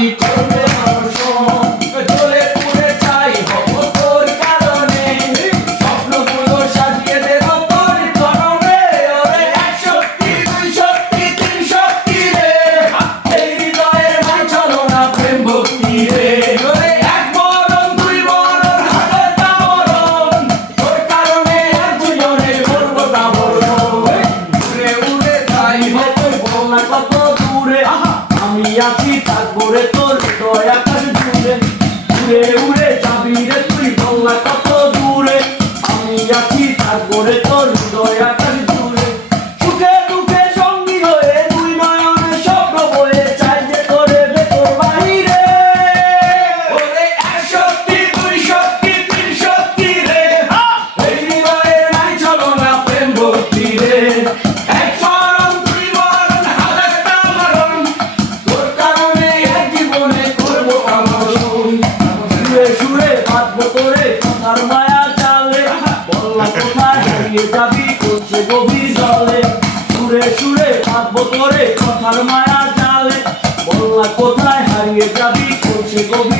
কি করবে মানুষ জ্বলে পুড়ে চাই হব তোর কারণে স্বপ্নগুলো সাজিয়ে দেব তোর চরণে ওরে এক শক্তি দুই শক্তি তিন শক্তি রে এই হৃদয়ের মাঝ চলো না প্রেম ভক্তি রে ওরে এক মরণ দুই মরণ হাজারটা মরণ তোর কারণে আর দুজনে মরবো না মরণ উড়ে উড়ে যাই হয়তো বলা কত দূরে আমি আছি থাকবো রে তোর হৃদয় আকাশ জুড়ে উড়ে উড়ে যাবি রে তুই বলা কত দূরে আমি আছি থাকবো রে তোর হৃদয় আকাশ জুড়ে সুখে দুঃখে সঙ্গী হয়ে দুই নয়নে স্বপ্ন বয়ে চাই যে তোরে ভেতর বাহিরে ওরে এক শক্তি দুই শক্তি তিন শক্তি রে এই হৃদয়ের নাই চলো না প্রেম ভক্তি রে এক মরণ দুই মরণ হাজারটা মরণ তোর কারণে এক জীবনে করবো আমরণ সুরে সুরে বাঁধবো তোরে কথার মায়া জালে বললা কোথায় হারিয়ে যাবি করছে গভীর জলে সুরে সুরে বাঁধবো তোরে কথার মায়া জালে বললা কোথায় হারিয়ে যাবি করছে গভীর